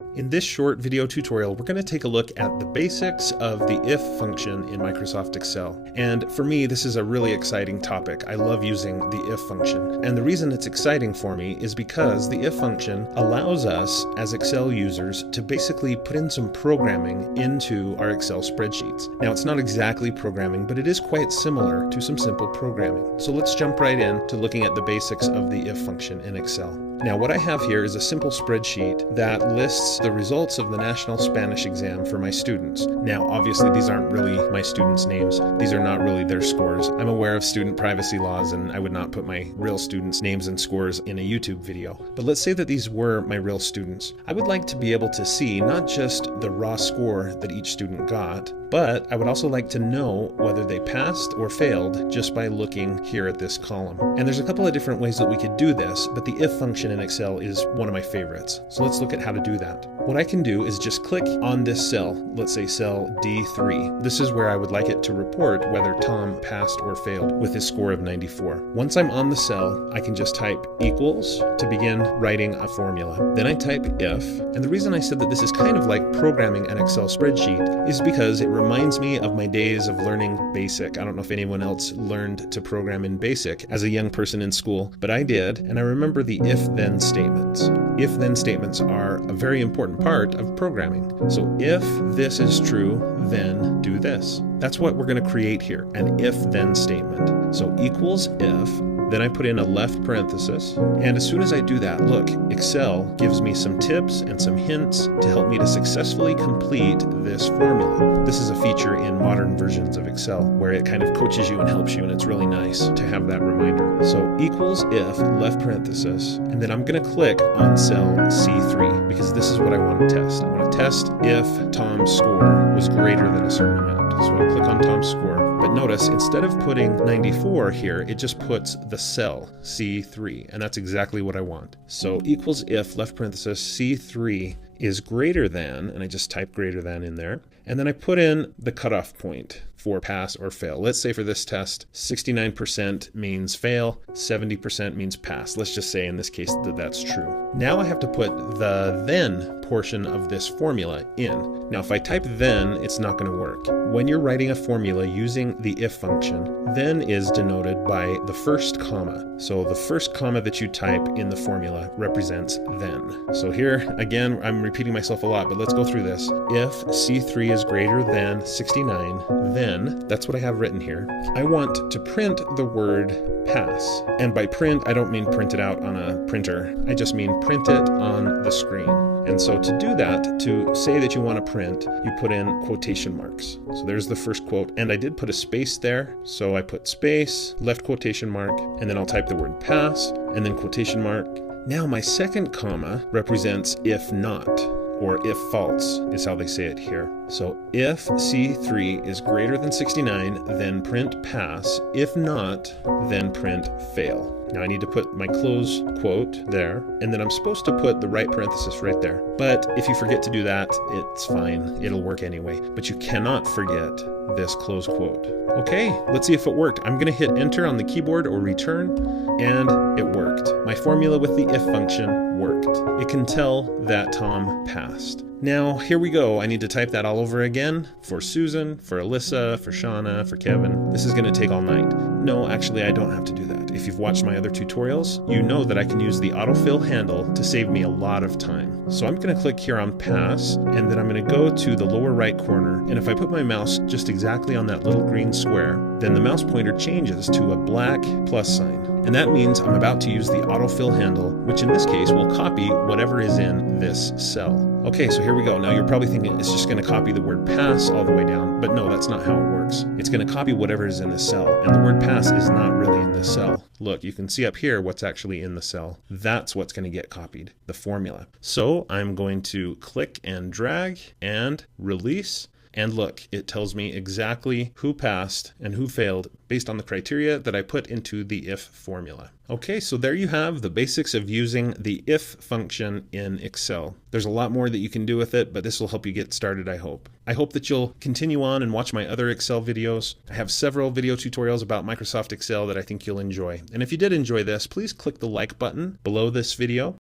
In this short video tutorial, we're going to take a look at the basics of the if function in Microsoft Excel. And for me, this is a really exciting topic. I love using the if function. And the reason it's exciting for me is because the if function allows us as Excel users to basically put in some programming into our Excel spreadsheets. Now, it's not exactly programming, but it is quite similar to some simple programming. So let's jump right in to looking at the basics of the if function in Excel. Now, what I have here is a simple spreadsheet that lists the results of the National Spanish exam for my students. Now, obviously, these aren't really my students' names. These are not really their scores. I'm aware of student privacy laws, and I would not put my real students' names and scores in a YouTube video. But let's say that these were my real students. I would like to be able to see not just the raw score that each student got, but I would also like to know whether they passed or failed just by looking here at this column. And there's a couple of different ways that we could do this, but the if function in Excel is one of my favorites. So let's look at how to do that. What I can do is just click on this cell, let's say cell D3. This is where I would like it to report whether Tom passed or failed with his score of 94. Once I'm on the cell, I can just type equals to begin writing a formula. Then I type if, and the reason I said that this is kind of like programming an Excel spreadsheet is because it reminds me of my days of learning BASIC. I don't know if anyone else learned to program in BASIC as a young person in school, but I did, and I remember the if-then statements. If-then statements are a very important part of programming. So if this is true, then do this. That's what we're going to create here, an if-then statement. So equals if, then I put in a left parenthesis, and as soon as I do that, look, Excel gives me some tips and some hints to help me to successfully complete this formula. This is a feature in modern versions of Excel where it kind of coaches you and helps you, and it's really nice to have that reminder. So equals if, left parenthesis, and then I'm going to click on cell C3 because this is what I want to test. I want to test if Tom's score was greater than a certain amount. So I'll click on Tom's score. But notice, instead of putting 94 here, it just puts the cell C3, and that's exactly what I want. So equals if, left parenthesis, C3 is greater than, and I just type greater than in there, and then I put in the cutoff point for pass or fail. Let's say for this test, 69% means fail, 70% means pass. Let's just say in this case that that's true. Now I have to put the then portion of this formula in. Now if I type then, it's not going to work. When you're writing a formula using the if function, then is denoted by the first comma. So the first comma that you type in the formula represents then. So here, again, I'm repeating myself a lot, but let's go through this. If C3 is greater than 69, then, that's what I have written here, I want to print the word pass. And by print, I don't mean print it out on a printer. I just mean print it on the screen. And so to do that, to say that you want to print, you put in quotation marks. So there's the first quote, and I did put a space there. So I put space, left quotation mark, and then I'll type the word pass, and then quotation mark. Now my second comma represents if not, or if false is how they say it here. So if C3 is greater than 69, then print pass. If not, then print fail. Now I need to put my close quote there, and then I'm supposed to put the right parenthesis right there. But if you forget to do that, it's fine. It'll work anyway. But you cannot forget this close quote. Okay, let's see if it worked. I'm going to hit enter on the keyboard or return, and it worked. My formula with the if function worked. It can tell that Tom passed. Now, here we go. I need to type that all over again for Susan, for Alyssa, for Shauna, for Kevin. This is going to take all night. No, actually, I don't have to do that. If you've watched my other tutorials, you know that I can use the autofill handle to save me a lot of time. So I'm going to click here on pass, and then I'm going to go to the lower right corner, and if I put my mouse just exactly on that little green square, then the mouse pointer changes to a black plus sign. And that means I'm about to use the autofill handle, which in this case will copy whatever is in this cell. Okay, so here we go. Now you're probably thinking it's just going to copy the word pass all the way down, but no, that's not how it works. It's going to copy whatever is in this cell, and the word pass is not really in this cell. Look, you can see up here what's actually in the cell. That's what's going to get copied, the formula. So I'm going to click and drag and release. And look, it tells me exactly who passed and who failed based on the criteria that I put into the if formula. Okay, so there you have the basics of using the if function in Excel. There's a lot more that you can do with it, but this will help you get started, I hope. I hope that you'll continue on and watch my other Excel videos. I have several video tutorials about Microsoft Excel that I think you'll enjoy. And if you did enjoy this, please click the like button below this video.